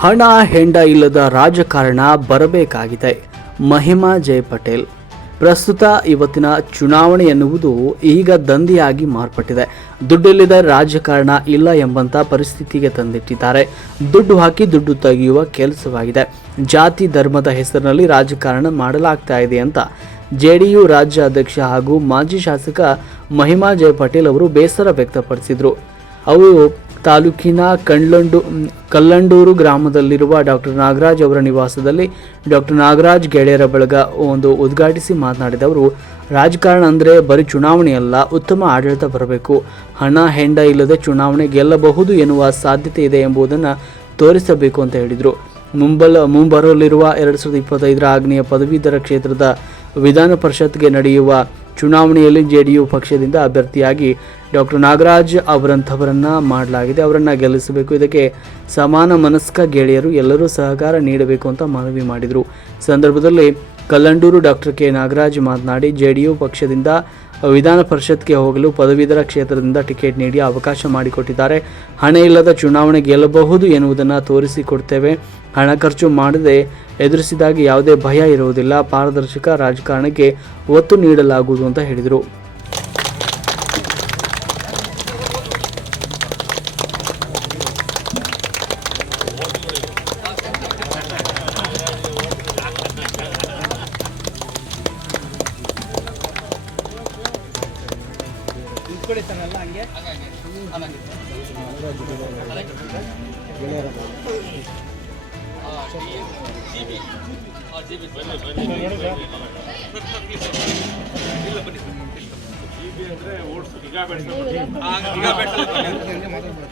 ಹಣ ಹೆಂಡ ಇಲ್ಲದ ರಾಜಕಾರಣ ಬರಬೇಕಾಗಿದೆ. ಮಹಿಮಾ ಜಯ ಪಟೇಲ್. ಪ್ರಸ್ತುತ ಇವತ್ತಿನ ಚುನಾವಣೆ ಎನ್ನುವುದು ಈಗ ದಂಧೆಯಾಗಿ ಮಾರ್ಪಟ್ಟಿದೆ. ದುಡ್ಡಿಲ್ಲದ ರಾಜಕಾರಣ ಇಲ್ಲ ಎಂಬಂತ ಪರಿಸ್ಥಿತಿಗೆ ತಂದಿಟ್ಟಿದ್ದಾರೆ. ದುಡ್ಡು ಹಾಕಿ ದುಡ್ಡು ತೆಗೆಯುವ ಕೆಲಸವಾಗಿದೆ. ಜಾತಿ ಧರ್ಮದ ಹೆಸರಿನಲ್ಲಿ ರಾಜಕಾರಣ ಮಾಡಲಾಗ್ತಾ ಇದೆ ಅಂತ ಜೆಡಿಯು ರಾಜ್ಯ ಅಧ್ಯಕ್ಷ ಹಾಗೂ ಮಾಜಿ ಶಾಸಕ ಮಹಿಮಾ ಜಯ ಪಟೇಲ್ ಅವರು ಬೇಸರ ವ್ಯಕ್ತಪಡಿಸಿದರು. ಅವರು ತಾಲೂಕಿನ ಕಂಡ್ಲಂಡು ಕಲ್ಲಂಡೂರು ಗ್ರಾಮದಲ್ಲಿರುವ ಡಾಕ್ಟರ್ ನಾಗರಾಜ್ ಅವರ ನಿವಾಸದಲ್ಲಿ ಡಾಕ್ಟರ್ ನಾಗರಾಜ್ ಗೆಳೆಯರ ಬಳಗ ಒಂದು ಉದ್ಘಾಟಿಸಿ ಮಾತನಾಡಿದ ಅವರು, ರಾಜಕಾರಣ ಅಂದರೆ ಬರೀ ಚುನಾವಣೆಯಲ್ಲ ಉತ್ತಮ ಆಡಳಿತ ಬರಬೇಕು. ಹಣ, ಹೆಂಡ ಇಲ್ಲದೆ ಚುನಾವಣೆ ಗೆಲ್ಲಬಹುದು ಎನ್ನುವ ಸಾಧ್ಯತೆ ಇದೆ ಎಂಬುದನ್ನು ತೋರಿಸಬೇಕು ಅಂತ ಹೇಳಿದರು. ಮುಂಬಲ, ಮುಂಬರಲಿರುವ ಎರಡು ಸಾವಿರದ ಇಪ್ಪತ್ತೈದರ ಆಗ್ನೇಯ ಪದವೀಧರ ಕ್ಷೇತ್ರದ ವಿಧಾನ ಪರಿಷತ್ಗೆ ನಡೆಯುವ ಚುನಾವಣೆಯಲ್ಲಿ ಜೆಡಿಯು ಪಕ್ಷದಿಂದ ಅಭ್ಯರ್ಥಿಯಾಗಿ ಡಾಕ್ಟರ್ ನಾಗರಾಜ್ ಅವರಂಥವರನ್ನು ಮಾಡಲಾಗಿದೆ. ಅವರನ್ನು ಗೆಲ್ಲಿಸಬೇಕು. ಇದಕ್ಕೆ ಸಮಾನ ಮನಸ್ಕ ಗೆಳೆಯರು ಎಲ್ಲರೂ ಸಹಕಾರ ನೀಡಬೇಕು ಅಂತ ಮನವಿ ಮಾಡಿದರು. ಸಂದರ್ಭದಲ್ಲಿ ಕಲ್ಲಂಡೂರು ಡಾಕ್ಟರ್ ಕೆ. ನಾಗರಾಜ್ ಮಾತನಾಡಿ, ಜೆಡಿಯು ಪಕ್ಷದಿಂದ ವಿಧಾನ ಪರಿಷತ್ಗೆ ಹೋಗಲು ಪದವೀಧರ ಕ್ಷೇತ್ರದಿಂದ ಟಿಕೆಟ್ ನೀಡಿ ಅವಕಾಶ ಮಾಡಿಕೊಟ್ಟಿದ್ದಾರೆ. ಹಣ ಇಲ್ಲದ ಚುನಾವಣೆ ಗೆಲ್ಲಬಹುದು ಎನ್ನುವುದನ್ನು ತೋರಿಸಿಕೊಡ್ತೇವೆ ಹಣ ಖರ್ಚು ಮಾಡದೆ ಎದುರಿಸಿದಾಗ ಯಾವುದೇ ಭಯ ಇರುವುದಿಲ್ಲ. ಪಾರದರ್ಶಕ ರಾಜಕಾರಣಕ್ಕೆ ಒತ್ತು ನೀಡಲಾಗುವುದು ಅಂತ ಹೇಳಿದರು.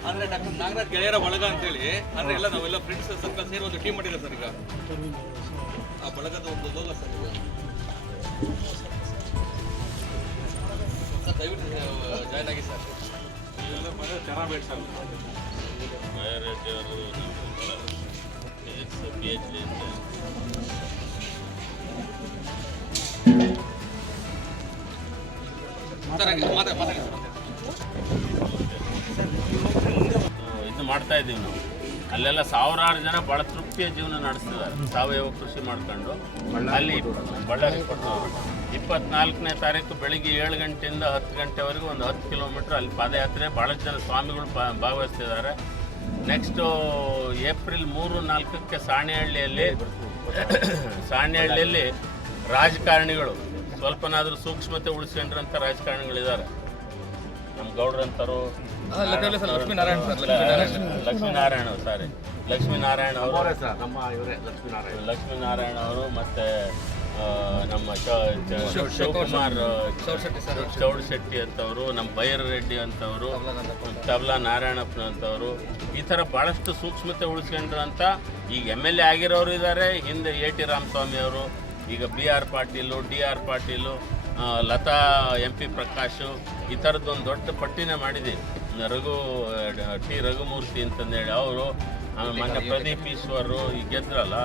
ಅಂದ್ರೆ ಡಾಕ್ಟರ್ ನಾಗರಾಜ್ ಗೆಳೆಯರ ಬಳಗ ಅಂತೇಳಿ ಅಂದ್ರೆ ಎಲ್ಲ ನಾವೆಲ್ಲ ಫ್ರೆಂಡ್ಸ್ ಸರ್ಕಲ್ ಸೇರಿ ಒಂದು ಟೀಮ್ ಮಾಡಿದ್ರೆ ಸರ್ ಈಗ ಆ ಬಳಗದ ಒಂದು ಲೋಗ ಸರ್ ಈಗ ಸರ್ ದಯವಿಟ್ಟು ಜಾಯ್ನ್ ಆಗಿ ಸರ್ ಇದು ಮಾಡ್ತಾ ಇದ್ದೀವಿ ನಾವು. ಅಲ್ಲೆಲ್ಲ ಸಾವಿರಾರು ಜನ ಭಾಳ ತೃಪ್ತಿಯ ಜೀವನ ನಡೆಸ್ತಿದ್ದಾರೆ. ಸಾವಯವ ಕೃಷಿ ಮಾಡ್ಕೊಂಡು ಅಲ್ಲಿ ಬಳ್ಳಾರಿ ಇಪ್ಪತ್ನಾಲ್ಕನೇ ತಾರೀಕು ಬೆಳಿಗ್ಗೆ ಏಳು ಗಂಟೆಯಿಂದ ಹತ್ತು ಗಂಟೆವರೆಗೂ ಒಂದು ಹತ್ತು ಕಿಲೋಮೀಟ್ರ್ ಅಲ್ಲಿ ಪಾದಯಾತ್ರೆ. ಭಾಳಷ್ಟು ಜನ ಸ್ವಾಮಿಗಳು ಪಾ ಭಾಗವಹಿಸ್ತಿದ್ದಾರೆ. ನೆಕ್ಸ್ಟು ಏಪ್ರಿಲ್ ಮೂರು ನಾಲ್ಕಕ್ಕೆ ಸಾಣೆಹಳ್ಳಿಯಲ್ಲಿ ಸಾಣೆಹಳ್ಳಿಯಲ್ಲಿ ರಾಜಕಾರಣಿಗಳು. ಸ್ವಲ್ಪನಾದರೂ ಸೂಕ್ಷ್ಮತೆ ಉಳಿಸ್ಕೊಂಡ್ರಂಥ ರಾಜಕಾರಣಿಗಳಿದ್ದಾರೆ. ನಮ್ಮ ಗೌಡ್ರಂತರು ಲಕ್ಷ್ಮೀನಾರಾಯಣ ಸರ್ ಲಕ್ಷ್ಮೀನಾರಾಯಣ ಸಾರಿ. ಲಕ್ಷ್ಮೀನಾರಾಯಣ ಅವರು ನಮ್ಮ ಇವರೇ ಲಕ್ಷ್ಮೀನಾರಾಯಣ. ಲಕ್ಷ್ಮೀನಾರಾಯಣ ಅವರು ಮತ್ತೆ ನಮ್ಮ ಶಿವಕುಮಾರ್ ಚೌಡ ಶೆಟ್ಟಿ ಅಂತವರು ನಮ್ಮ ಬೈರ ರೆಡ್ಡಿ ಅಂತವರು ತಬ್ಲಾ ನಾರಾಯಣಪ್ಪನ ಅಂತವರು ಈ ಥರ ಭಾಳಷ್ಟು ಸೂಕ್ಷ್ಮತೆ ಉಳಿಸ್ಕೊಂಡ್ರು ಅಂತ ಈಗ ಎಂ ಎಲ್ ಎ ಆಗಿರೋರು ಇದ್ದಾರೆ ಹಿಂದೆ ಎ ಟಿ ರಾಮಸ್ವಾಮಿ ಅವರು ಈಗ B R Patil D R Patil Lata M P Prakash ಈ ಥರದ್ದೊಂದು ದೊಡ್ಡ ಪಟ್ಟಿನೇ ಮಾಡಿದ್ದೀವಿ ರಘು ಟಿ ರಘುಮೂರ್ತಿ ಅಂತಂದೇಳಿ ಅವರು ಮೊನ್ನೆ ಪ್ರದೀಪ್ ಈಶ್ವರು ಈಗ ಗೆದ್ರಲ್ಲ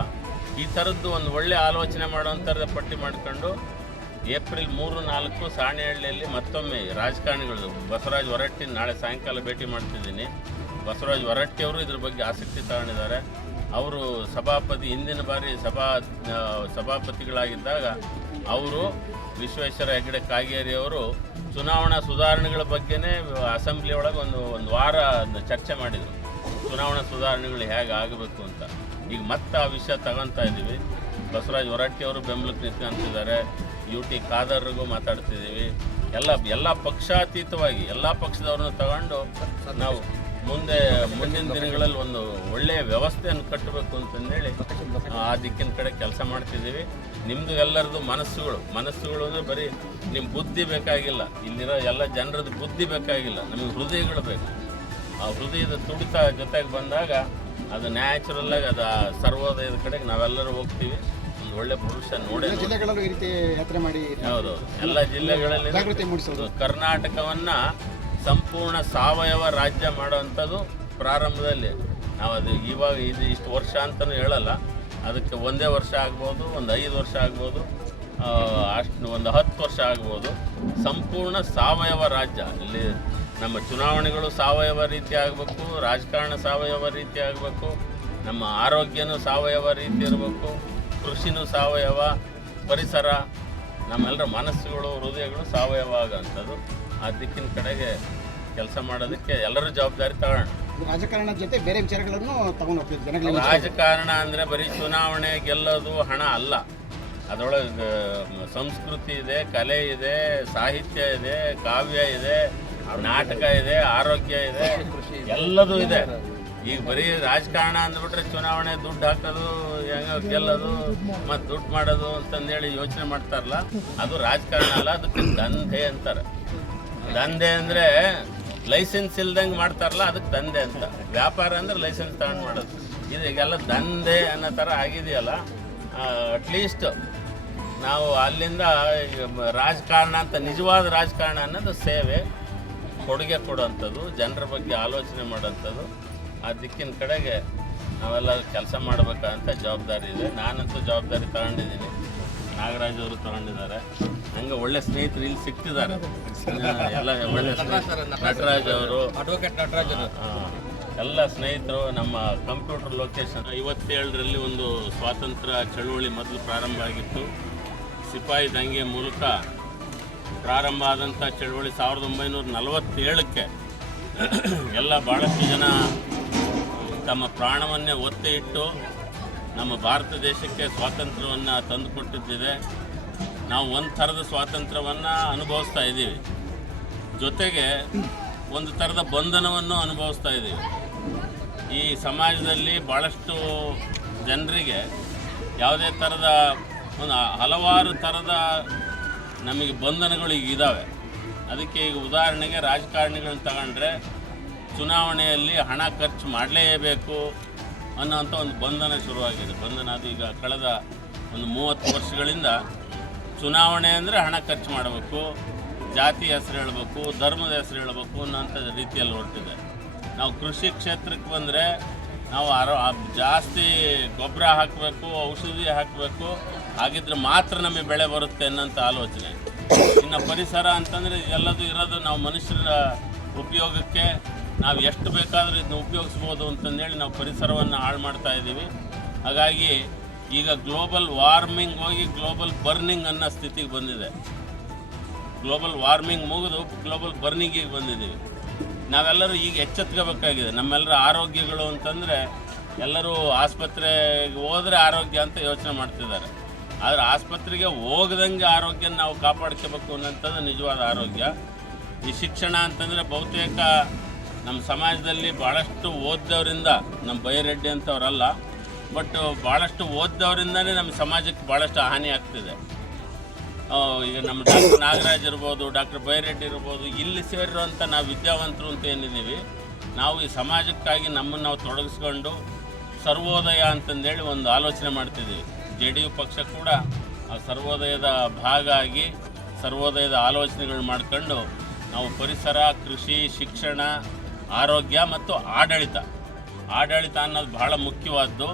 ಈ ಥರದ್ದು ಒಂದು ಒಳ್ಳೆ ಆಲೋಚನೆ ಮಾಡೋಂಥದ್ದು ಪಟ್ಟಿ ಮಾಡ್ಕೊಂಡು ಏಪ್ರಿಲ್ ಮೂರು ನಾಲ್ಕು ಸಾಣೆಹಳ್ಳಿಯಲ್ಲಿ ಮತ್ತೊಮ್ಮೆ ರಾಜಕಾರಣಿಗಳು ಬಸವರಾಜ್ ಹೊರಟ್ಟಿ ನಾಳೆ ಸಾಯಂಕಾಲ ಭೇಟಿ ಮಾಡ್ತಿದ್ದೀನಿ. ಬಸವರಾಜ್ ಹೊರಟ್ಟಿಯವರು ಇದ್ರ ಬಗ್ಗೆ ಆಸಕ್ತಿ ತಗೊಂಡಿದ್ದಾರೆ. ಅವರು ಸಭಾಪತಿ, ಹಿಂದಿನ ಬಾರಿ ಸಭಾ ಸಭಾಪತಿಗಳಾಗಿದ್ದಾಗ ಅವರು ವಿಶ್ವೇಶ್ವರ ಹೆಗ್ಗಡೆ ಕಾಗೇರಿಯವರು ಚುನಾವಣಾ ಸುಧಾರಣೆಗಳ ಬಗ್ಗೆನೇ ಅಸೆಂಬ್ಲಿ ಒಳಗೆ ಒಂದು ಒಂದು ವಾರ ಚರ್ಚೆ ಮಾಡಿದರು. ಚುನಾವಣಾ ಸುಧಾರಣೆಗಳು ಹೇಗೆ ಆಗಬೇಕು ಅಂತ. ಈಗ ಮತ್ತೆ ಆ ವಿಷಯ ತಗೊತಾ ಇದ್ದೀವಿ. ಬಸವರಾಜ್ ಹೊರಟ್ಟಿ ಅವರು ಬೆಂಬಲಕ್ಕೆ ನಿಂತ್ಕೊಂತಿದ್ದಾರೆ. U T ಖಾದರ್ಗೂ ಮಾತಾಡ್ತಿದ್ದೀವಿ. ಎಲ್ಲ ಎಲ್ಲ ಪಕ್ಷಾತೀತವಾಗಿ, ಎಲ್ಲ ಪಕ್ಷದವ್ರನ್ನ ತಗೊಂಡು ನಾವು ಮುಂದೆ, ಮುಂದಿನ ದಿನಗಳಲ್ಲಿ ಒಂದು ಒಳ್ಳೆಯ ವ್ಯವಸ್ಥೆಯನ್ನು ಕಟ್ಟಬೇಕು ಅಂತಂದೇಳಿ, ಆ ದಿಕ್ಕಿನ ಕಡೆ ಕೆಲಸ ಮಾಡ್ತಿದ್ದೀವಿ. ನಿಮ್ಮದು ಎಲ್ಲರದು ಮನಸ್ಸುಗಳು ಮನಸ್ಸುಗಳು ಅಂದರೆ ಬರೀ ನಿಮ್ಮ ಬುದ್ಧಿ ಬೇಕಾಗಿಲ್ಲ. ಇಲ್ಲಿರೋ ಎಲ್ಲ ಜನರದ್ದು ಬುದ್ಧಿ ಬೇಕಾಗಿಲ್ಲ. ನಮಗೆ ಹೃದಯಗಳು ಬೇಕು. ಆ ಹೃದಯದ ತುಡಿತ ಜೊತೆಗೆ ಬಂದಾಗ ಅದು ನ್ಯಾಚುರಲ್ ಆಗಿ ಅದು ಸರ್ವೋದಯದ ಕಡೆಗೆ ನಾವೆಲ್ಲರೂ ಹೋಗ್ತೀವಿ. ಒಂದು ಒಳ್ಳೆ ಪುರುಷ ನೋಡಿ ಜಿಲ್ಲೆಗಳಲ್ಲೂ ಈ ರೀತಿ ಯಾತ್ರೆ ಮಾಡಿ ಹೌದು. ಎಲ್ಲ ಜಿಲ್ಲೆಗಳಲ್ಲಿ ಜಾಗೃತಿ ಮೂಡಿಸೋದು. ಕರ್ನಾಟಕವನ್ನ ಸಂಪೂರ್ಣ ಸಾವಯವ ರಾಜ್ಯ ಮಾಡುವಂಥದ್ದು ಪ್ರಾರಂಭದಲ್ಲಿ. ನಾವು ಅದು ಇವಾಗ ಇದು ಇಷ್ಟು ವರ್ಷ ಅಂತಲೂ ಹೇಳಲ್ಲ. ಅದಕ್ಕೆ ಒಂದೇ ವರ್ಷ ಆಗ್ಬೋದು ಒಂದು ಐದು ವರ್ಷ ಆಗ್ಬೋದು ಅಷ್ಟು ಒಂದು ಹತ್ತು ವರ್ಷ ಆಗ್ಬೋದು. ಸಂಪೂರ್ಣ ಸಾವಯವ ರಾಜ್ಯ. ಇಲ್ಲಿ ನಮ್ಮ ಚುನಾವಣೆಗಳು ಸಾವಯವ ರೀತಿ ಆಗಬೇಕು ರಾಜಕಾರಣ ಸಾವಯವ ರೀತಿ ಆಗಬೇಕು ನಮ್ಮ ಆರೋಗ್ಯನೂ ಸಾವಯವ ರೀತಿ ಇರಬೇಕು ಕೃಷಿನೂ ಸಾವಯವ ಪರಿಸರ ನಮ್ಮೆಲ್ಲರ ಮನಸ್ಸುಗಳು ಹೃದಯಗಳು ಸಾವಯವ ಆಗೋಂಥದ್ದು. ಆ ದಿಕ್ಕಿನ ಕಡೆಗೆ ಕೆಲಸ ಮಾಡೋದಕ್ಕೆ ಎಲ್ಲರೂ ಜವಾಬ್ದಾರಿ ತಗೋಣ. ರಾಜಕಾರಣ ಜೊತೆ ಬೇರೆ ವಿಚಾರಗಳನ್ನು ತಗೊಂಡು ಹೋಗ್ತೀವಿ ರಾಜಕಾರಣ ಅಂದರೆ ಬರೀ ಚುನಾವಣೆ ಗೆಲ್ಲೋದು ಹಣ ಅಲ್ಲ. ಅದರೊಳಗೆ ಸಂಸ್ಕೃತಿ ಇದೆ ಕಲೆ ಇದೆ ಸಾಹಿತ್ಯ ಇದೆ ಕಾವ್ಯ ಇದೆ ನಾಟಕ ಇದೆ, ಆರೋಗ್ಯ ಇದೆ, ಎಲ್ಲದೂ ಇದೆ. ಈಗ ಬರೀ ರಾಜಕಾರಣ ಅಂದ್ಬಿಟ್ರೆ ಚುನಾವಣೆ ದುಡ್ಡು ಹಾಕೋದು, ಹೆಂಗ ಗೆಲ್ಲೋದು, ಮತ್ತು ದುಡ್ಡು ಮಾಡೋದು ಅಂತಂದೇಳಿ ಯೋಚನೆ ಮಾಡ್ತಾರಲ್ಲ, ಅದು ರಾಜಕಾರಣ ಅಲ್ಲ, ಅದಕ್ಕೆ ದಂಧೆ ಅಂತಾರೆ. ದಂಧೆ ಅಂದರೆ ಲೈಸೆನ್ಸ್ ಇಲ್ದಂಗೆ ಮಾಡ್ತಾರಲ್ಲ, ಅದಕ್ಕೆ ದಂಧೆ ಅಂತ. ವ್ಯಾಪಾರ ಅಂದ್ರೆ ಲೈಸೆನ್ಸ್ ತಗೊಂಡು ಮಾಡೋದು. ಇದು ಈಗೆಲ್ಲ ದಂಧೆ ಅನ್ನೋ ಥರ ಆಗಿದೆಯಲ್ಲ ಅಟ್ಲೀಸ್ಟ್ ನಾವು ಅಲ್ಲಿಂದ ರಾಜಕಾರಣ ಅಂತ, ನಿಜವಾದ ರಾಜಕಾರಣ ಅನ್ನೋದು ಸೇವೆ. ಕೊಡುಗೆ ಕೊಡುವಂಥದ್ದು ಜನರ ಬಗ್ಗೆ ಆಲೋಚನೆ ಮಾಡೋಂಥದ್ದು ಆ ದಿಕ್ಕಿನ ಕಡೆಗೆ ನಾವೆಲ್ಲ ಕೆಲಸ ಮಾಡಬೇಕಂತ ಜವಾಬ್ದಾರಿ ಇದೆ. ನಾನಂತೂ ಜವಾಬ್ದಾರಿ ತಗೊಂಡಿದ್ದೀನಿ. ನಾಗರಾಜ್ ಅವರು ತಗೊಂಡಿದ್ದಾರೆ. ಹಂಗೆ ಒಳ್ಳೆ ಸ್ನೇಹಿತರು ಇಲ್ಲಿ ಸಿಕ್ತಿದ್ದಾರೆ ಎಲ್ಲ ಒಳ್ಳೆ ನಟರಾಜ್ ಅವರು ಅಡ್ವೊಕೇಟ್ ನಟರಾಜ್ ಎಲ್ಲ ಸ್ನೇಹಿತರು ನಮ್ಮ ಕಂಪ್ಯೂಟರ್ ಲೊಕೇಶನ್. ಐವತ್ತೇಳರಲ್ಲಿ ಒಂದು ಸ್ವಾತಂತ್ರ್ಯ ಚಳುವಳಿ ಮೊದಲು ಪ್ರಾರಂಭ ಆಗಿತ್ತು. ಸಿಪಾಯಿ ದಂಗೆ ಮೂಲಕ ಪ್ರಾರಂಭ ಆದಂಥ ಚಳುವಳಿ ಸಾವಿರದ ಒಂಬೈನೂರ ನಲವತ್ತೇಳಕ್ಕೆ ಎಲ್ಲ ಭಾಳಷ್ಟು ಜನ ತಮ್ಮ ಪ್ರಾಣವನ್ನೇ ಒತ್ತೆ ಇಟ್ಟು ನಮ್ಮ ಭಾರತ ದೇಶಕ್ಕೆ ಸ್ವಾತಂತ್ರ್ಯವನ್ನು ತಂದುಕೊಟ್ಟಿದ್ದಿದೆ. ನಾವು ಒಂದು ಥರದ ಸ್ವಾತಂತ್ರ್ಯವನ್ನು ಅನುಭವಿಸ್ತಾ ಇದ್ದೀವಿ. ಜೊತೆಗೆ ಒಂದು ಥರದ ಬಂಧನವನ್ನು ಅನುಭವಿಸ್ತಾ ಇದ್ದೀವಿ. ಈ ಸಮಾಜದಲ್ಲಿ ಭಾಳಷ್ಟು ಜನರಿಗೆ ಯಾವುದೇ ಥರದ ಒಂದು ಹಲವಾರು ಥರದ ನಮಗೆ ಬಂಧನಗಳು ಈಗ ಇದ್ದಾವೆ ಅದಕ್ಕೆ ಈಗ ಉದಾಹರಣೆಗೆ ರಾಜಕಾರಣಿಗಳನ್ನ ತಗೊಂಡ್ರೆ ಚುನಾವಣೆಯಲ್ಲಿ ಹಣ ಖರ್ಚು ಮಾಡಲೇಬೇಕು ಅನ್ನೋಂಥ ಒಂದು ಬಂಧನ ಶುರುವಾಗಿದೆ. ಬಂಧನ ಅದು ಈಗ ಕಳೆದ ಒಂದು ಮೂವತ್ತು ವರ್ಷಗಳಿಂದ ಚುನಾವಣೆ ಅಂದರೆ ಹಣ ಖರ್ಚು ಮಾಡಬೇಕು, ಜಾತಿ ಹೆಸರು ಹೇಳಬೇಕು, ಧರ್ಮದ ಹೆಸರು ಹೇಳಬೇಕು ಅನ್ನೋಂಥ ರೀತಿಯಲ್ಲಿ ಹೊರಟಿದೆ. ನಾವು ಕೃಷಿ ಕ್ಷೇತ್ರಕ್ಕೆ ಬಂದರೆ ನಾವು ಆರೋ ಜಾಸ್ತಿ ಗೊಬ್ಬರ ಹಾಕಬೇಕು, ಔಷಧಿ ಹಾಕಬೇಕು ಹಾಗಿದ್ರೆ ಮಾತ್ರ ನಮಗೆ ಬೆಳೆ ಬರುತ್ತೆ ಅನ್ನೋಂಥ ಆಲೋಚನೆ. ಇನ್ನು ಪರಿಸರ ಅಂತಂದರೆ ಎಲ್ಲದೂ ಇರೋದು ನಾವು ಮನುಷ್ಯರ ಉಪಯೋಗಕ್ಕೆ, ನಾವು ಎಷ್ಟು ಬೇಕಾದರೂ ಇದನ್ನ ಉಪಯೋಗಿಸ್ಬೋದು ಅಂತಂದೇಳಿ ನಾವು ಪರಿಸರವನ್ನು ಹಾಳು ಮಾಡ್ತಾ ಇದ್ದೀವಿ. ಹಾಗಾಗಿ ಈಗ ಗ್ಲೋಬಲ್ ವಾರ್ಮಿಂಗ್ ಹೋಗಿ ಗ್ಲೋಬಲ್ ಬರ್ನಿಂಗ್ ಅನ್ನೋ ಸ್ಥಿತಿಗೆ ಬಂದಿದೆ. ಗ್ಲೋಬಲ್ ವಾರ್ಮಿಂಗ್ ಮುಗಿದು ಗ್ಲೋಬಲ್ ಬರ್ನಿಂಗಿಗೆ ಬಂದಿದ್ದೀವಿ. ನಾವೆಲ್ಲರೂ ಈಗ ಎಚ್ಚೆತ್ಕೋಬೇಕಾಗಿದೆ. ನಮ್ಮೆಲ್ಲರ ಆರೋಗ್ಯಗಳು ಅಂತಂದರೆ ಎಲ್ಲರೂ ಆಸ್ಪತ್ರೆಗೆ ಹೋದರೆ ಆರೋಗ್ಯ ಅಂತ ಯೋಚನೆ ಮಾಡ್ತಿದ್ದಾರೆ. ಆದರೆ ಆಸ್ಪತ್ರೆಗೆ ಹೋಗದಂಗೆ ಆರೋಗ್ಯ ನಾವು ಕಾಪಾಡ್ಕೋಬೇಕು ಅನ್ನೋಂಥದ್ದು ನಿಜವಾದ ಆರೋಗ್ಯ. ಈ ಶಿಕ್ಷಣ ಅಂತಂದರೆ ಬಹುತೇಕ ನಮ್ಮ ಸಮಾಜದಲ್ಲಿ ಭಾಳಷ್ಟು ಓದ್ದವರಿಂದ, ನಮ್ಮ ಬೈರೆಡ್ಡಿ ಅಂತವರಲ್ಲ, ಬಟ್ ಭಾಳಷ್ಟು ಓದ್ದವರಿಂದನೇ ನಮ್ಮ ಸಮಾಜಕ್ಕೆ ಭಾಳಷ್ಟು ಹಾನಿ ಆಗ್ತಿದೆ. ಈಗ ನಮ್ಮ ಡಾಕ್ಟರ್ ನಾಗರಾಜ್ ಇರ್ಬೋದು, ಡಾಕ್ಟರ್ ಬೈರೆಡ್ಡಿ ಇರ್ಬೋದು, ಇಲ್ಲಿ ಸೇರಿರುವಂಥ ನಾವು ವಿದ್ಯಾವಂತರು ಅಂತ ಏನಿದ್ದೀವಿ, ನಾವು ಈ ಸಮಾಜಕ್ಕಾಗಿ ನಮ್ಮನ್ನು ನಾವು ತೊಡಗಿಸ್ಕೊಂಡು ಸರ್ವೋದಯ ಅಂತಂದೇಳಿ ಒಂದು ಆಲೋಚನೆ ಮಾಡ್ತಿದ್ದೀವಿ. ಜೆ ಡಿ ಯು ಪಕ್ಷ ಕೂಡ ಸರ್ವೋದಯದ ಭಾಗ ಆಗಿ ಸರ್ವೋದಯದ ಆಲೋಚನೆಗಳು ಮಾಡ್ಕೊಂಡು ನಾವು ಪರಿಸರ, ಕೃಷಿ, ಶಿಕ್ಷಣ, ಆರೋಗ್ಯ ಮತ್ತು ಆಡಳಿತ. ಆಡಳಿತ ಅನ್ನೋದು ಬಹಳ ಮುಖ್ಯವಾದ್ದು.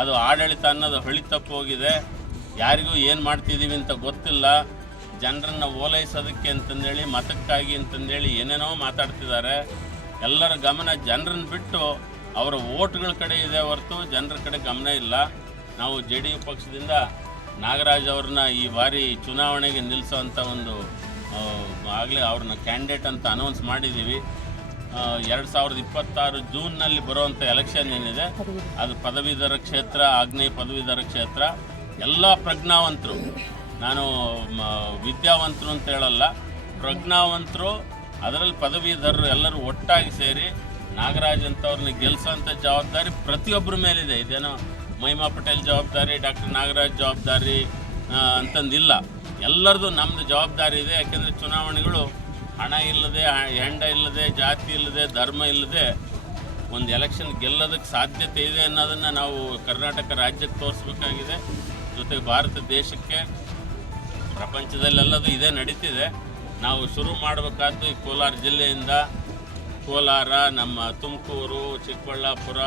ಅದು ಆಡಳಿತ ಅನ್ನೋದು ಹಳಿ ಹೋಗಿದೆ. ಯಾರಿಗೂ ಏನು ಮಾಡ್ತಿದ್ದೀವಿ ಅಂತ ಗೊತ್ತಿಲ್ಲ. ಜನರನ್ನು ಓಲೈಸೋದಕ್ಕೆ ಅಂತಂದೇಳಿ, ಮತಕ್ಕಾಗಿ ಅಂತಂದೇಳಿ ಏನೇನೋ ಮಾತಾಡ್ತಿದ್ದಾರೆ. ಎಲ್ಲರ ಗಮನ ಜನರನ್ನು ಬಿಟ್ಟು ಅವರ ಓಟ್ಗಳ ಕಡೆ ಇದೆ ಹೊರತು ಜನರ ಕಡೆ ಗಮನ ಇಲ್ಲ. ನಾವು ಜೆ ಡಿ ಯು ಪಕ್ಷದಿಂದ ನಾಗರಾಜ್ ಅವ್ರನ್ನ ಈ ಬಾರಿ ಚುನಾವಣೆಗೆ ನಿಲ್ಲಿಸೋವಂಥ ಒಂದು ಆಗಲೇ ಅವ್ರನ್ನ ಕ್ಯಾಂಡಿಡೇಟ್ ಅಂತ ಅನೌನ್ಸ್ ಮಾಡಿದ್ದೀವಿ. ಎರಡು ಸಾವಿರದ ಇಪ್ಪತ್ತಾರು ಜೂನ್ನಲ್ಲಿ ಬರುವಂಥ ಎಲೆಕ್ಷನ್ ಏನಿದೆ, ಅದು ಪದವೀಧರ ಕ್ಷೇತ್ರ, ಆಗ್ನೇಯ ಪದವೀಧರ ಕ್ಷೇತ್ರ, ಎಲ್ಲ ಪ್ರಜ್ಞಾವಂತರು. ನಾನು ವಿದ್ಯಾವಂತರು ಅಂತ ಹೇಳಲ್ಲ, ಪ್ರಜ್ಞಾವಂತರು, ಅದರಲ್ಲಿ ಪದವೀಧರರು ಎಲ್ಲರೂ ಒಟ್ಟಾಗಿ ಸೇರಿ ನಾಗರಾಜ್ ಅಂತವ್ರನ್ನ ಗೆಲ್ಸೋಂಥ ಜವಾಬ್ದಾರಿ ಪ್ರತಿಯೊಬ್ಬರ ಮೇಲಿದೆ. ಇದೇನೋ ಮಹಿಮಾ ಪಟೇಲ್ ಜವಾಬ್ದಾರಿ, ಡಾಕ್ಟರ್ ನಾಗರಾಜ್ ಜವಾಬ್ದಾರಿ ಅಂತಂದಿಲ್ಲ. ಎಲ್ಲರದು ನಮ್ಮದು ಜವಾಬ್ದಾರಿ ಇದೆ. ಯಾಕೆಂದರೆ ಚುನಾವಣೆಗಳು ಹಣ ಇಲ್ಲದೆ ಹೆಂಡ ಇಲ್ಲದೆ, ಜಾತಿ ಇಲ್ಲದೆ, ಧರ್ಮ ಇಲ್ಲದೆ ಒಂದು ಎಲೆಕ್ಷನ್ ಗೆಲ್ಲೋದಕ್ಕೆ ಸಾಧ್ಯತೆ ಇದೆ ಅನ್ನೋದನ್ನು ನಾವು ಕರ್ನಾಟಕ ರಾಜ್ಯಕ್ಕೆ ತೋರಿಸ್ಬೇಕಾಗಿದೆ. ಜೊತೆಗೆ ಭಾರತ ದೇಶಕ್ಕೆ, ಪ್ರಪಂಚದಲ್ಲೆಲ್ಲದು ಇದೇ, ನಡೀತಿದೆ. ನಾವು ಶುರು ಮಾಡಬೇಕಾದ್ದು ಈ ಕೋಲಾರ ಜಿಲ್ಲೆಯಿಂದ ಕೋಲಾರ, ನಮ್ಮ ತುಮಕೂರು, ಚಿಕ್ಕಬಳ್ಳಾಪುರ,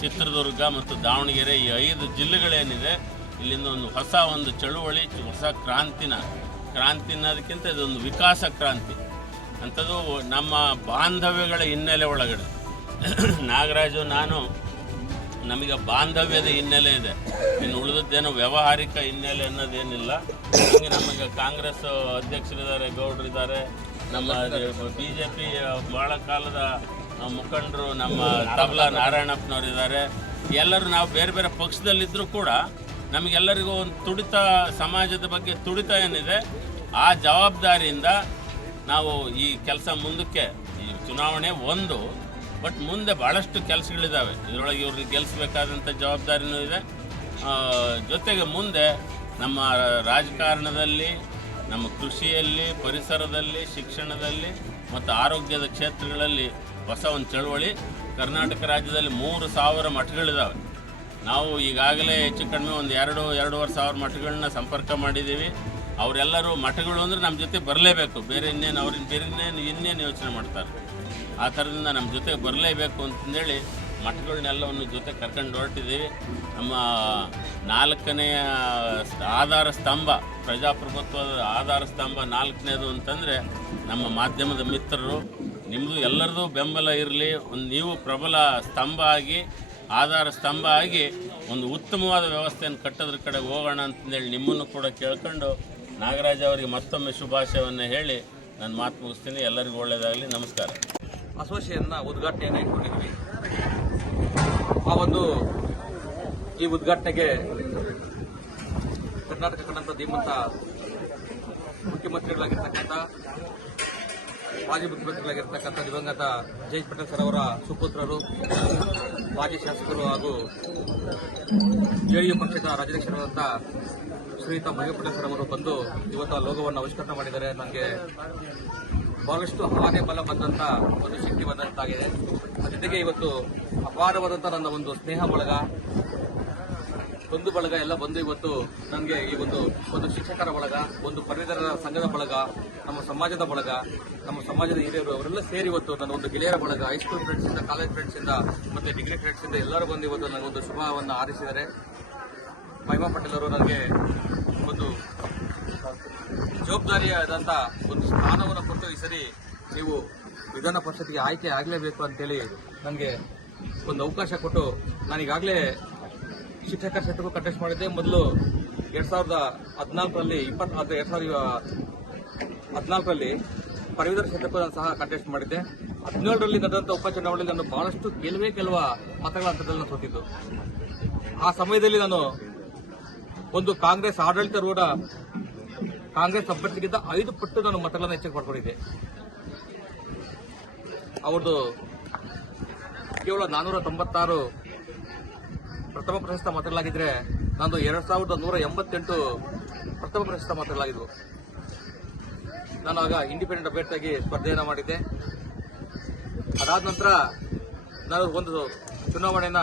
ಚಿತ್ರದುರ್ಗ ಮತ್ತು ದಾವಣಗೆರೆ ಈ ಐದು ಜಿಲ್ಲೆಗಳೇನಿದೆ, ಇಲ್ಲಿಂದ ಒಂದು ಹೊಸ ಒಂದು ಚಳುವಳಿ, ಹೊಸ ಕ್ರಾಂತಿನ ಕ್ರಾಂತಿ ಅನ್ನೋದಕ್ಕಿಂತ ಇದೊಂದು ವಿಕಾಸ ಕ್ರಾಂತಿ. ಅಂಥದ್ದು ನಮ್ಮ ಬಾಂಧವ್ಯಗಳ ಹಿನ್ನೆಲೆ ಒಳಗಡೆ. ನಾಗರಾಜು, ನಾನು, ನಮಗೆ ಬಾಂಧವ್ಯದ ಹಿನ್ನೆಲೆ ಇದೆ. ಇನ್ನು ಉಳಿದದ್ದೇನೋ ವ್ಯಾವಹಾರಿಕ ಹಿನ್ನೆಲೆ ಅನ್ನೋದೇನಿಲ್ಲ. ಹಂಗೆ ನಮಗೆ ಕಾಂಗ್ರೆಸ್ ಅಧ್ಯಕ್ಷರಿದ್ದಾರೆ, ಗೌಡರಿದ್ದಾರೆ ನಮ್ಮ ಬಿ ಜೆ ಪಿ ಭಾಳ ಕಾಲದ ಮುಖಂಡರು ನಮ್ಮ ತಬಲಾ ನಾರಾಯಣಪ್ಪನವರಿದ್ದಾರೆ ಎಲ್ಲರೂ ನಾವು ಬೇರೆ ಬೇರೆ ಪಕ್ಷದಲ್ಲಿದ್ದರೂ ಕೂಡ ನಮಗೆಲ್ಲರಿಗೂ ಒಂದು ತುಡಿತ ಸಮಾಜದ ಬಗ್ಗೆ ತುಡಿತ ಏನಿದೆ, ಆ ಜವಾಬ್ದಾರಿಯಿಂದ ನಾವು ಈ ಕೆಲಸ ಮುಂದಕ್ಕೆ, ಈ ಚುನಾವಣೆ ಒಂದು, ಬಟ್ ಮುಂದೆ ಭಾಳಷ್ಟು ಕೆಲಸಗಳಿದ್ದಾವೆ ಇದರೊಳಗೆ ಇವ್ರಿಗೆ ಗೆಲ್ಲಿಸ್ಬೇಕಾದಂಥ ಜವಾಬ್ದಾರಿನೂ ಇದೆ. ಜೊತೆಗೆ ಮುಂದೆ ನಮ್ಮ ರಾಜಕಾರಣದಲ್ಲಿ ನಮ್ಮ ಕೃಷಿಯಲ್ಲಿ, ಪರಿಸರದಲ್ಲಿ, ಶಿಕ್ಷಣದಲ್ಲಿ ಮತ್ತು ಆರೋಗ್ಯದ ಕ್ಷೇತ್ರಗಳಲ್ಲಿ ಹೊಸ ಒಂದು ಚಳುವಳಿ. ಕರ್ನಾಟಕ ರಾಜ್ಯದಲ್ಲಿ ಮೂರು ಸಾವಿರ ಮಠಗಳಿದ್ದಾವೆ ನಾವು ಈಗಾಗಲೇ ಹೆಚ್ಚು ಕಡಿಮೆ ಒಂದು ಎರಡು, ಎರಡೂವರೆ ಸಾವಿರ ಮಠಗಳನ್ನ ಸಂಪರ್ಕ ಮಾಡಿದ್ದೀವಿ. ಅವರೆಲ್ಲರೂ ಮಠಗಳು ಅಂದರೆ ನಮ್ಮ ಜೊತೆ ಬರಲೇಬೇಕು. ಬೇರೆ ಇನ್ನೇನು ಅವ್ರಿಗೆ ಬೇರೆ ಇನ್ನೇನು ಇನ್ನೇನು ಯೋಚನೆ ಮಾಡ್ತಾರೆ. ಆ ಥರದಿಂದ ನಮ್ಮ ಜೊತೆ ಬರಲೇಬೇಕು ಅಂತಂದೇಳಿ ಮಠಗಳನ್ನೆಲ್ಲವನ್ನು ಜೊತೆ ಕರ್ಕೊಂಡು ಹೊರಟಿದ್ದೀವಿ. ನಮ್ಮ ನಾಲ್ಕನೆಯ ಆಧಾರ ಸ್ತಂಭ, ಪ್ರಜಾಪ್ರಭುತ್ವದ ಆಧಾರ ಸ್ತಂಭ ನಾಲ್ಕನೇದು ಅಂತಂದರೆ ನಮ್ಮ ಮಾಧ್ಯಮದ ಮಿತ್ರರು. ನಿಮ್ಮದು ಎಲ್ಲರದು ಬೆಂಬಲ ಇರಲಿ, ಒಂದು ನೀವು ಪ್ರಬಲ ಸ್ತಂಭ ಆಗಿ, ಆಧಾರ ಸ್ತಂಭ ಆಗಿ ಒಂದು ಉತ್ತಮವಾದ ವ್ಯವಸ್ಥೆಯನ್ನು ಕಟ್ಟೋದ್ರ ಕಡೆ ಹೋಗೋಣ ಅಂತಂದೇಳಿ ನಿಮ್ಮನ್ನು ಕೂಡ ಕೇಳ್ಕೊಂಡು ನಾಗರಾಜ್ ಅವರಿಗೆ ಮತ್ತೊಮ್ಮೆ ಶುಭಾಶಯವನ್ನು ಹೇಳಿ ನನ್ನ ಮಾತು ಮುಗಿಸ್ತೀನಿ. ಎಲ್ಲರಿಗೂ ಒಳ್ಳೆಯದಾಗಲಿ. ನಮಸ್ಕಾರ. ಅಸೋಸಿಯೇಷನ್ನ ಉದ್ಘಾಟನೆಯನ್ನು ಇಟ್ಕೊಂಡಿದ್ವಿ ಆ ಒಂದು ಈ ಉದ್ಘಾಟನೆಗೆ ಕರ್ನಾಟಕ ಕನ್ನಡ ಧೀಮಂತ ಮುಖ್ಯಮಂತ್ರಿಗಳಾಗಿರ್ತಕ್ಕಂಥ, ಮಾಜಿ ಮುಖ್ಯಮಂತ್ರಿಗಳಾಗಿರ್ತಕ್ಕಂಥ ದಿವಂಗತ ಜಯೇಶ್ ಪಟೇಲ್ ಸರ್ ಅವರ ಸುಪುತ್ರರು, ಮಾಜಿ ಶಾಸಕರು ಹಾಗೂ ಜೆಡಿಯು ಪಕ್ಷದ ರಾಜ್ಯಾಧ್ಯಕ್ಷರಾದಂಥ ಶ್ರೀಯುತ ಮಹೇಶ್ ಪಟೇಲ್ ಸರ್ ಅವರು ಬಂದು ಇವತ್ತು ಲೋಗವನ್ನು ಆವಿಷ್ಕರಣ ಮಾಡಿದ್ದಾರೆ ನನಗೆ ಬಹಳಷ್ಟು ಹಾಗೆ ಬಲ ಬಂದಂತ ಒಂದು ಶಕ್ತಿ ಬಂದಂತಾಗಿದೆ. ಜೊತೆಗೆ ಇವತ್ತು ಅಪಾರವಾದಂತ ನನ್ನ ಒಂದು ಸ್ನೇಹ ಬಳಗ, ಬಂಧು ಬಳಗ ಎಲ್ಲ ಬಂದು ಇವತ್ತು ನನಗೆ ಈ ಒಂದು ಒಂದು ಶಿಕ್ಷಕರ ಬಳಗ, ಒಂದು ಪದವೀಧರರ ಸಂಘದ ಬಳಗ, ನಮ್ಮ ಸಮಾಜದ ಬಳಗ, ನಮ್ಮ ಸಮಾಜದ ಹಿರಿಯರು ಅವರೆಲ್ಲ ಸೇರಿ ಇವತ್ತು ನನ್ನ ಒಂದು ಗೆಳೆಯರ ಬಳಗ ಹೈಸ್ಕೂಲ್ ಫ್ರೆಂಡ್ಸ್ ಇಂದ ಕಾಲೇಜ್ ಫ್ರೆಂಡ್ಸ್ ಇಂದ, ಮತ್ತೆ ಡಿಗ್ರಿ ಫ್ರೆಂಡ್ಸ್ ಇಂದ ಎಲ್ಲರೂ ಬಂದು ಇವತ್ತು ನನಗೊಂದು ಶುಭವನ್ನು ಆರಿಸಿದ್ದಾರೆ ಮಹಿಮಾ ಪಟೇಲ್ ಅವರು ನನಗೆ ಒಂದು ಜವಾಬ್ದಾರಿಯಾದಂಥ ಒಂದು ಸ್ಥಾನವನ್ನು ಕೊಟ್ಟು ಈ ಸರಿ ನೀವು ವಿಧಾನ ಪರಿಷತ್ಗೆ ಆಯ್ಕೆ ಆಗಲೇಬೇಕು ಅಂತೇಳಿ ನನಗೆ ಒಂದು ಅವಕಾಶ ಕೊಟ್ಟು ನಾನೀಗಾಗಲೇ ಶಿಕ್ಷಕ ಕ್ಷೇತ್ರಕ್ಕೂ ಕಂಟೆಸ್ಟ್ ಮಾಡಿದ್ದೆ. ಮೊದಲು ಎರಡು ಸಾವಿರದ ಹದಿನಾಲ್ಕರಲ್ಲಿ ಇಪ್ಪತ್ತು ಎರಡು ಸಾವಿರದ ಹದಿನಾಲ್ಕರಲ್ಲಿ ಪದವೀಧರ ಕ್ಷೇತ್ರಕ್ಕೂ ನಾನು ಸಹ ಕಂಟೆಸ್ಟ್ ಮಾಡಿದ್ದೆ. ಹದಿನೇಳರಲ್ಲಿ ನಡೆದಂಥ ಉಪಚುನಾವಣೆಯಲ್ಲಿ ನಾನು ಬಹಳಷ್ಟು ಕೆಲವೇ ಕೆಲವ ಮತಗಳ ಹಂತದಲ್ಲಿ ನಾನು ಸೋತಿದ್ದು. ಆ ಸಮಯದಲ್ಲಿ ನಾನು ಒಂದು ಕಾಂಗ್ರೆಸ್ ಆಡಳಿತಾರೂಢ ಕಾಂಗ್ರೆಸ್ ಅಭ್ಯರ್ಥಿಗಿಂತ ಐದು ಪಟ್ಟು ನಾನು ಮತಗಳನ್ನು ಹೆಚ್ಚಿಗೆ ಪಡ್ಕೊಂಡಿದ್ದೆ. ಅವ್ರದ್ದು ಕೇವಲ ನಾನ್ನೂರ ತೊಂಬತ್ತಾರು ಪ್ರಥಮ ಪ್ರಶಸ್ತ ಮತಗಳಾಗಿದ್ರೆ ನಾನು ಎರಡು ಸಾವಿರದ ನೂರ ಎಂಬತ್ತೆಂಟು ಪ್ರಥಮ ಪ್ರಶಸ್ತ ಮತಗಳಾಗಿದ್ವು. ನಾನು ಆಗ ಇಂಡಿಪೆಂಡೆಂಟ್ ಅಭ್ಯರ್ಥಿಯಾಗಿ ಸ್ಪರ್ಧೆಯನ್ನು ಮಾಡಿದ್ದೆ. ಅದಾದ ನಂತರ ನಾನು ಒಂದು ಚುನಾವಣೆಯನ್ನ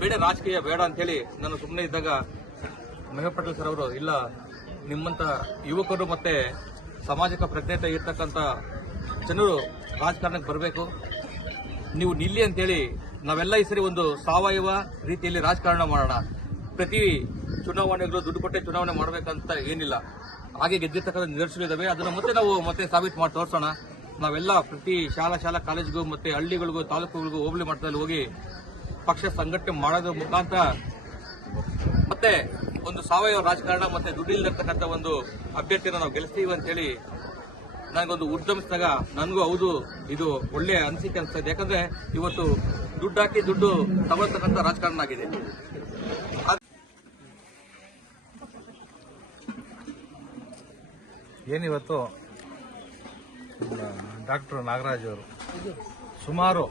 ಬೇಡ ರಾಜಕೀಯ ಬೇಡ ಅಂತೇಳಿ ನಾನು ಸುಮ್ಮನೆ ಇದ್ದಾಗ ಮಹೇಶ್ ಪಟೇಲ್ ಸರ್ ಅವರು, ಇಲ್ಲ ನಿಮ್ಮಂತ ಯುವಕರು ಮತ್ತೆ ಸಾಮಾಜಿಕ ಪ್ರಜ್ಞತೆ ಇರ್ತಕ್ಕಂಥ ಜನರು ರಾಜಕಾರಣಕ್ಕೆ ಬರಬೇಕು. ನೀವು ನಿಲ್ಲಿ ಅಂತೇಳಿ ನಾವೆಲ್ಲ ಈ ಸರಿ ಒಂದು ಸಾವಯವ ರೀತಿಯಲ್ಲಿ ರಾಜಕಾರಣ ಮಾಡೋಣ. ಪ್ರತಿ ಚುನಾವಣೆಗಳು ದುಡ್ಡು ಕೊಟ್ಟೆ ಚುನಾವಣೆ ಮಾಡಬೇಕಂತ ಏನಿಲ್ಲ. ಹಾಗೆ ಗೆದ್ದಿರ್ತಕ್ಕಂಥ ನಿದರ್ಶನಗಳಿದಾವೆ ಅದನ್ನು ಮತ್ತೆ ನಾವು ಮತ್ತೆ ಸಾಬೀತು ಮಾಡಿ ತೋರಿಸೋಣ. ನಾವೆಲ್ಲ ಪ್ರತಿ ಶಾಲಾ ಶಾಲಾ ಕಾಲೇಜ್ಗೂ ಮತ್ತೆ ಹಳ್ಳಿಗಳಿಗೂ ತಾಲೂಕುಗಳಿಗೂ ಹೋಬಳಿ ಮಟ್ಟದಲ್ಲಿ ಹೋಗಿ ಪಕ್ಷ ಸಂಘಟನೆ ಮಾಡೋದ್ರ ಮುಖಾಂತರ ಮತ್ತೆ ಒಂದು ಸಾವಯವ ರಾಜಕಾರಣ ಮತ್ತೆ ದುಡ್ಡಿಲ್ದಿರ್ತಕ್ಕಂಥ ಒಂದು ಅಭ್ಯರ್ಥಿನ ನಾವು ಗೆಲ್ಲಿಸ್ತೀವಿ ಅಂತೇಳಿ ನನಗೊಂದು ಉದ್ದಮಿಸಿದಾಗ ನನಗೂ ಹೌದು, ಇದು ಒಳ್ಳೆಯ ಅನಿಸಿಕೆ ಇದೆ ಯಾಕಂದ್ರೆ ಇವತ್ತು ದುಡ್ಡು ಹಾಕಿ ದುಡ್ಡು ತಗೊಳ್ತಕ್ಕಂಥ ರಾಜಕಾರಣ ಆಗಿದೆ. ಏನಿವತ್ತು? ಡಾಕ್ಟರ್ ನಾಗರಾಜ್ ಅವರು. ಸುಮಾರು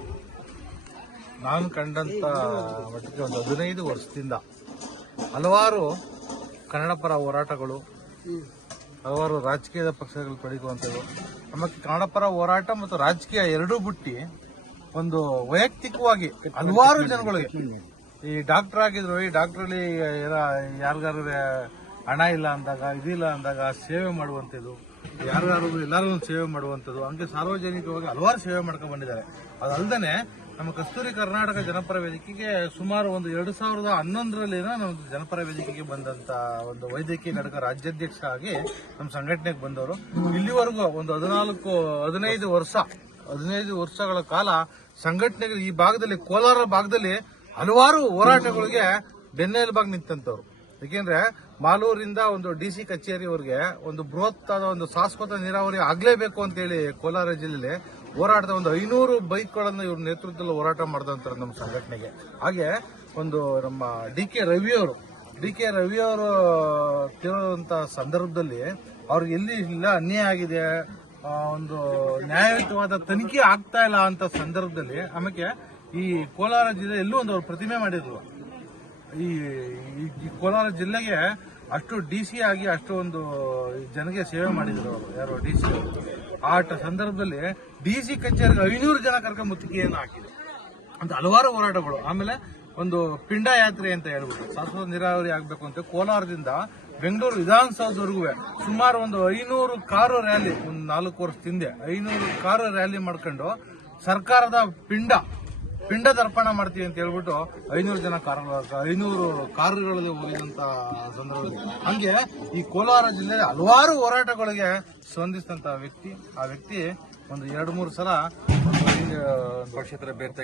ನಾನು ಕಂಡಂತ ಮಟ್ಟಿಗೆ ಒಂದು ಹದಿನೈದು ವರ್ಷದಿಂದ ಹಲವಾರು ಕನ್ನಡ ಪರ ಹೋರಾಟಗಳು ಹಲವಾರು ರಾಜಕೀಯದ ಪಕ್ಷಗಳು ತೊಡಗುವಂಥದ್ದು ಆಮೇಲೆ ಕನ್ನಡ ಪರ ಹೋರಾಟ ಮತ್ತು ರಾಜಕೀಯ ಎರಡೂ ಬಿಟ್ಟು ಒಂದು ವೈಯಕ್ತಿಕವಾಗಿ ಹಲವಾರು ಜನಗಳಿಗೆ ಈ ಡಾಕ್ಟರ್ ಆಗಿದ್ರು ಈ ಡಾಕ್ಟ್ರಲ್ಲಿ ಯಾರಿಗಾರು ಹಣ ಇಲ್ಲ ಅಂದಾಗ ಇದಿಲ್ಲ ಅಂದಾಗ ಸೇವೆ ಮಾಡುವಂಥದ್ದು. ಯಾರಿಗಾರು ಎಲ್ಲರೂ ಸೇವೆ ಮಾಡುವಂಥದ್ದು. ಹಂಗೆ ಸಾರ್ವಜನಿಕವಾಗಿ ಹಲವಾರು ಸೇವೆ ಮಾಡ್ಕೊಂಡು ಬಂದಿದ್ದಾರೆ. ಅದಲ್ಲದೆ ನಮ್ಮ ಕಸ್ತೂರಿ ಕರ್ನಾಟಕ ಜನಪರ ವೇದಿಕೆಗೆ ಸುಮಾರು ಒಂದು ಎರಡು ಸಾವಿರದ ಹನ್ನೊಂದರಲ್ಲಿ ನಮ್ಮ ಜನಪರ ವೇದಿಕೆಗೆ ಬಂದಂತ ಒಂದು ವೈದ್ಯಕೀಯ ಘಟಕ ರಾಜ್ಯಾಧ್ಯಕ್ಷ ಆಗಿ ನಮ್ಮ ಸಂಘಟನೆಗೆ ಬಂದವರು. ಇಲ್ಲಿವರೆಗೂ ಒಂದು ಹದಿನಾಲ್ಕು, ಹದಿನೈದು ವರ್ಷ, ಹದಿನೈದು ವರ್ಷಗಳ ಕಾಲ ಸಂಘಟನೆಗಳು ಈ ಭಾಗದಲ್ಲಿ, ಕೋಲಾರ ಭಾಗದಲ್ಲಿ ಹಲವಾರು ಹೋರಾಟಗಳಿಗೆ ಬೆನ್ನೆಲುಬಾಗಿ ನಿಂತಂತವ್ರು. ಏಕೆಂದ್ರೆ ಮಾಲೂರಿಂದ ಒಂದು ಡಿ ಸಿ ಕಚೇರಿವರೆಗೆ ಒಂದು ಬೃಹತ್ತಾದ ಒಂದು ಶಾಶ್ವತ ನೀರಾವರಿ ಆಗ್ಲೇಬೇಕು ಅಂತೇಳಿ ಕೋಲಾರ ಜಿಲ್ಲೆಯಲ್ಲಿ ಹೋರಾಟದ ಒಂದು ಐನೂರು ಬೈಕ್ಗಳನ್ನು ಇವ್ರ ನೇತೃತ್ವದಲ್ಲಿ ಹೋರಾಟ ಮಾಡಿದಂತಾರೆ ನಮ್ಮ ಸಂಘಟನೆಗೆ. ಹಾಗೆ ಒಂದು ನಮ್ಮ ಡಿ ಕೆ ರವಿ ಅವರು ಡಿ ಕೆ ರವಿ ಅವರು ತಿರುವಂತ ಸಂದರ್ಭದಲ್ಲಿ ಅವ್ರಿಗೆ ಎಲ್ಲಿ ಇಲ್ಲ, ಅನ್ಯಾಯ ಆಗಿದೆ ಒಂದು ನ್ಯಾಯಯುತವಾದ ತನಿಖೆ ಆಗ್ತಾ ಇಲ್ಲ ಅಂತ ಸಂದರ್ಭದಲ್ಲಿ ಆಮೇಲೆ ಈ ಕೋಲಾರ ಜಿಲ್ಲೆ ಎಲ್ಲೂ ಒಂದು ಅವ್ರು ಪ್ರತಿಮೆ ಮಾಡಿದ್ರು. ಈ- ಈ ಕೋಲಾರ ಜಿಲ್ಲೆಗೆ ಅಷ್ಟು ಡಿ ಸಿ ಆಗಿ ಅಷ್ಟು ಒಂದು ಜನಗೆ ಸೇವೆ ಮಾಡಿದ್ರು ಅವರು, ಯಾರು ಡಿ ಸಿ ಆ ಸಂದರ್ಭದಲ್ಲಿ ಡಿ ಸಿ ಕಚೇರಿಗೆ ಐನೂರು ಜನ ಕರ್ಕ ಮುತ್ತಿಗೆಯನ್ನು ಹಾಕಿದೆ. ಅಂತ ಹಲವಾರು ಹೋರಾಟಗಳು. ಆಮೇಲೆ ಒಂದು ಪಿಂಡ ಯಾತ್ರೆ ಅಂತ ಹೇಳ್ಬಿಟ್ಟು ಶಾಶ್ವತ ನೀರಾವರಿ ಆಗಬೇಕು ಅಂತ ಕೋಲಾರದಿಂದ ಬೆಂಗಳೂರು ವಿಧಾನಸೌಧವರೆಗೂ ಸುಮಾರು ಒಂದು ಐನೂರು ಕಾರು ರ್ಯಾಲಿ, ಒಂದು ನಾಲ್ಕು ವರ್ಷ ಹಿಂದೆ ಐನೂರು ಕಾರು ರ್ಯಾಲಿ ಮಾಡ್ಕೊಂಡು ಸರ್ಕಾರದ ಪಿಂಡ ಪಿಂಡ ತರ್ಪಣ ಮಾಡ್ತೀವಿ ಅಂತ ಹೇಳ್ಬಿಟ್ಟು ಐನೂರು ಜನ ಕಾರ್ ಐನೂರು ಕಾರುಗಳಲ್ಲಿ ಹೋಗಿದಂತ ಸಂದರ್ಭದಲ್ಲಿ. ಹಂಗೆ ಈ ಕೋಲಾರ ಜಿಲ್ಲೆಯಲ್ಲಿ ಹಲವಾರು ಹೋರಾಟಗಳಿಗೆ ಸ್ಪಂದಿಸಿದಂತ ವ್ಯಕ್ತಿ ಆ ವ್ಯಕ್ತಿ ಒಂದು ಎರಡು ಮೂರು ಸಲ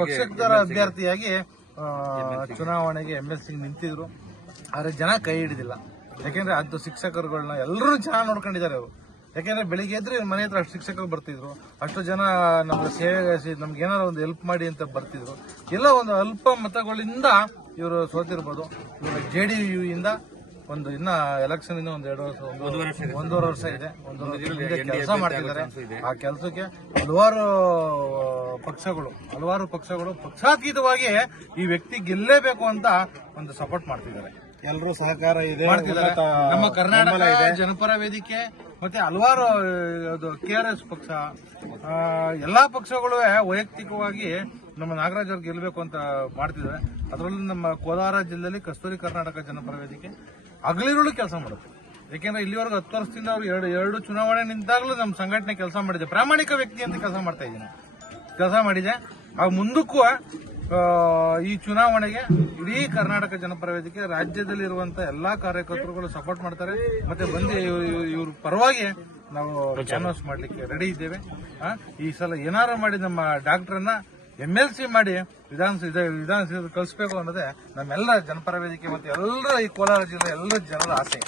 ಪಕ್ಷೇತರ ಅಭ್ಯರ್ಥಿಯಾಗಿ ಚುನಾವಣೆಗೆ ಎಂ ಎಲ್ ಸಿ ನಿಂತಿದ್ರು. ಆದ್ರೆ ಜನ ಕೈ ಹಿಡಿದಿಲ್ಲ. ಯಾಕೆಂದ್ರೆ ಅದು ಶಿಕ್ಷಕರುಗಳನ್ನ ಎಲ್ಲರೂ ಚೆನ್ನಾಗಿ ನೋಡ್ಕೊಂಡಿದ್ದಾರೆ ಅವರು. ಯಾಕೆಂದ್ರೆ ಬೆಳಿಗ್ಗೆ ಎದ್ರೆ ಮನೆ ಹತ್ರ ಅಷ್ಟು ಶಿಕ್ಷಕರು ಬರ್ತಿದ್ರು. ಅಷ್ಟು ಜನ ನಮ್ಗೆ ಸೇವೆ ನಮ್ಗೆ ಏನಾರ ಒಂದು ಹೆಲ್ಪ್ ಮಾಡಿ ಅಂತ ಬರ್ತಿದ್ರು. ಎಲ್ಲ ಒಂದು ಅಲ್ಪ ಮತಗಳಿಂದ ಇವರು ಸೋತಿರ್ಬೋದು. ಇವರು ಜೆ ಡಿ ಯು ಇಂದ ಒಂದು ಇನ್ನ ಎಲೆಕ್ಷನ್ ಇಂದ ಒಂದು ಎರಡು ವರ್ಷ ಒಂದು- ಒಂದೂವರೆ ವರ್ಷ ಇದೆ. ಒಂದೂವರೆ ಕೆಲಸ ಮಾಡ್ತಿದ್ದಾರೆ. ಆ ಕೆಲಸಕ್ಕೆ ಹಲವಾರು ಪಕ್ಷಗಳು ಹಲವಾರು ಪಕ್ಷಗಳು ಪಕ್ಷಾತೀತವಾಗಿ ಈ ವ್ಯಕ್ತಿ ಗೆಲ್ಲೇಬೇಕು ಅಂತ ಒಂದು ಸಪೋರ್ಟ್ ಮಾಡ್ತಿದ್ದಾರೆ. ಎಲ್ಲರೂ ಸಹಕಾರ ಇದೆ ಮಾಡ್ತಿದ್ದಾರೆ. ನಮ್ಮ ಕರ್ನಾಟಕ. ಜನಪರ ವೇದಿಕೆ ಮತ್ತೆ ಹಲವಾರು ಅದು ಕೆ ಆರ್ ಎಸ್ ಪಕ್ಷ ಎಲ್ಲಾ ಪಕ್ಷಗಳು ವೈಯಕ್ತಿಕವಾಗಿ ನಮ್ಮ ನಾಗರಾಜ್ ಅವ್ರು ಗೆಲ್ಲಬೇಕು ಅಂತ ಮಾಡ್ತಿದ್ದಾರೆ. ಅದರಲ್ಲೂ ನಮ್ಮ ಕೋಲಾರ ಜಿಲ್ಲೆಯಲ್ಲಿ ಕಸ್ತೂರಿ ಕರ್ನಾಟಕ ಜನಪರ ವೇದಿಕೆ ಹಗಲಿರುಳು ಕೆಲಸ ಮಾಡುತ್ತೆ. ಯಾಕೆಂದ್ರೆ ಇಲ್ಲಿವರೆಗೂ ಹತ್ತು ವರ್ಷದಿಂದ ಅವ್ರು ಎರಡು ಎರಡು ಚುನಾವಣೆ ನಿಂತಾಗಲೂ ನಮ್ಮ ಸಂಘಟನೆ ಕೆಲಸ ಮಾಡಿದೆ. ಪ್ರಾಮಾಣಿಕ ವ್ಯಕ್ತಿ ಅಂತ ಕೆಲಸ ಮಾಡ್ತಾ ಇದ್ದೀನಿ. ಕೆಲಸ ಮಾಡಿದೆ. ಆ ಮುಂದಕ್ಕೂ ಈ ಚುನಾವಣೆಗೆ ಇಡೀ ಕರ್ನಾಟಕ ಜನಪರ ವೇದಿಕೆ ರಾಜ್ಯದಲ್ಲಿರುವಂತಹ ಎಲ್ಲಾ ಕಾರ್ಯಕರ್ತರುಗಳು ಸಪೋರ್ಟ್ ಮಾಡ್ತಾರೆ. ಮತ್ತೆ ಬಂದು ಇವ್ರ ಪರವಾಗಿ ನಾವು ಕ್ಯಾನ್ವಾಸ್ ಮಾಡಲಿಕ್ಕೆ ರೆಡಿ ಇದ್ದೇವೆ. ಈ ಸಲ ಏನಾರು ಮಾಡಿ ನಮ್ಮ ಡಾಕ್ಟರ್ನ ಎಂ ಎಲ್ ಸಿ ಮಾಡಿ ವಿಧಾನಸಭೆ ವಿಧಾನಸಭೆ ಕಳಿಸ್ಬೇಕು ಅನ್ನೋದೇ ನಮ್ಮೆಲ್ಲ ಜನಪರ ವೇದಿಕೆ ಮತ್ತೆ ಎಲ್ಲರ ಈ ಕೋಲಾರ ಜಿಲ್ಲೆ ಎಲ್ಲರ ಜನರ ಆಸೆ.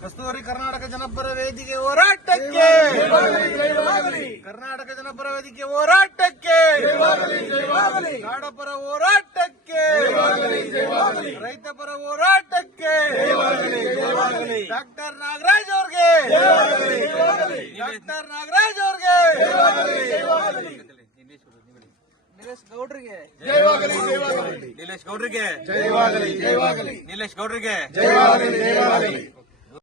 ಕಸ್ತೂರಿ ಕರ್ನಾಟಕ ಜನಪರ ವೇದಿಕೆ ಹೋರಾಟಕ್ಕೆ! ಕರ್ನಾಟಕ ಜನಪರ ವೇದಿಕೆ ಹೋರಾಟಕ್ಕೆ! ನಾಡಪರ ಹೋರಾಟಕ್ಕೆ! ರೈತ ಪರ ಹೋರಾಟಕ್ಕೆ! ಡಾಕ್ಟರ್ ನಾಗರಾಜ್ ಅವ್ರಿಗೆ! ಡಾಕ್ಟರ್ ನಾಗರಾಜ್ ಅವ್ರಿಗೆ! ನಿಲೇಶ್ ಗೌಡ್ರಿಗೆ. ನಿಲೇಶ್ ಗೌಡ್ರಿಗೆ. ನಿಲೇಶ್ ಗೌಡ್ರಿಗೆ.